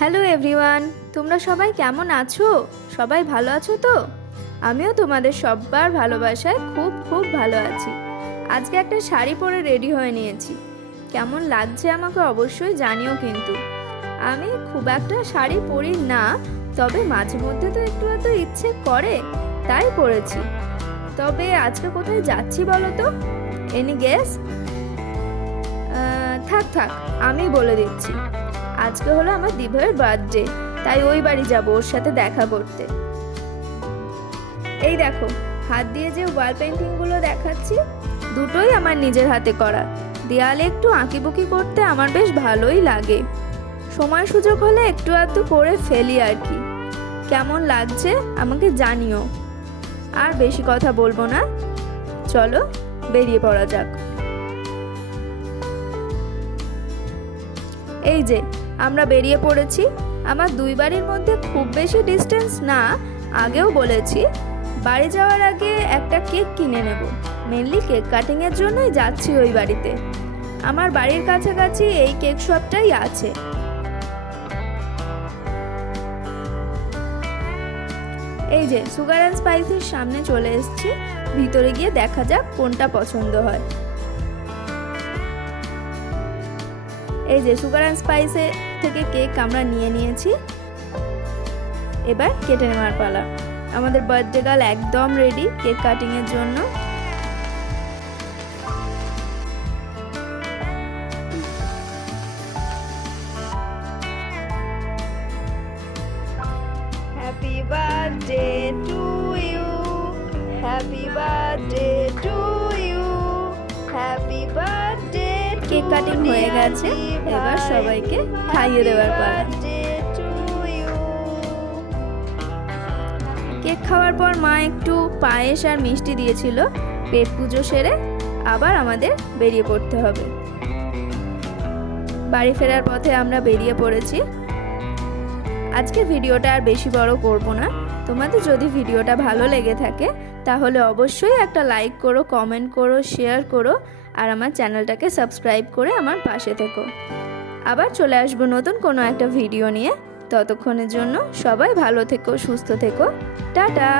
Hello everyone, তোমরা সবাই কেমন আছো? সবাই ভালো আছো তো? আমিও তোমাদের সবার ভালোবাসায় খুব খুব ভালো আছি। আজকে একটা শাড়ি পরে রেডি হয়ে নিয়েছি। কেমন লাগছে আমাকে অবশ্যই জানিও। কিন্তু আমি খুব একটা শাড়ি পরি না, তবে মাঝে মধ্যে তো একটু এত ইচ্ছে করে, তাই পরেছি। তবে আজকে কোথায় যাচ্ছি বলো তো? Any guess? থাক আমি বলে দিচ্ছি। আজকে হলো আমার দিভাইয়ের বার্থডে, তাই ওই বাড়ি যাব ওর সাথে দেখা করতে। এই দেখো, হাত দিয়ে যে ওয়াল পেন্টিংগুলো দেখাচ্ছি, দুটোই আমার নিজের হাতে করা। দেয়ালে একটু আঁকিবুকি করতে আমার বেশ ভালোই লাগে। সময় সুযোগ হলে একটু আধটু করে ফেলি আর কি। কেমন লাগছে আমাকে জানিও। আর বেশি কথা বলবো না, চলো বেরিয়ে পড়া যাক। এই যে আমরা বেরিয়ে পড়েছি। আমার দুই বাড়ির মধ্যে খুব বেশি ডিস্টেন্স না, আগেও বলেছি। বাড়ি যাওয়ার আগে একটা কেক কিনে নেব, মেনলি কেক কাটিংয়ের জন্যই যাচ্ছি ওই বাড়িতে। আমার বাড়ির কাছাকাছি এই কেক শপটাই আছে। এই যে সুগার অ্যান্ড স্পাইসের সামনে চলে এসেছি। ভিতরে গিয়ে দেখা যাক কোনটা পছন্দ হয়। এই যে সুগার অ্যান্ড স্পাইসে থেকে কেক আমরা নিয়ে নিয়েছি। এবার কেটে নেওয়ার পালা। আমাদের বার্থডে গার্ল একদম রেডি কেক কাটিং এর জন্য। Happy birthday to you, happy birthday to you, happy birthday. Cake cutting হয়ে গেছে, এবার সবাইকে খাইয়ে দেওয়ার পালা। কেক খাওয়ার পর মা একটু পায়েস আর মিষ্টি দিয়েছিল। পেট পুজো সেরে আবার আমাদের বেরিয়ে পড়তে হবে। বাড়ি ফেরার পথে আমরা বেরিয়ে পড়েছি। আজকে ভিডিওটা আর বেশি বড় করব না। তোমাদের যদি ভিডিওটা ভালো লেগে থাকে তাহলে অবশ্যই একটা লাইক করো, কমেন্ট করো, শেয়ার করো, আর আমার চ্যানেলটাকে সাবস্ক্রাইব করে আমার পাশে থেকো। আবার চলে আসবো নতুন কোনো একটা ভিডিও নিয়ে। ততক্ষণের জন্য সবাই ভালো থেকো, সুস্থ থেকো। টাটা।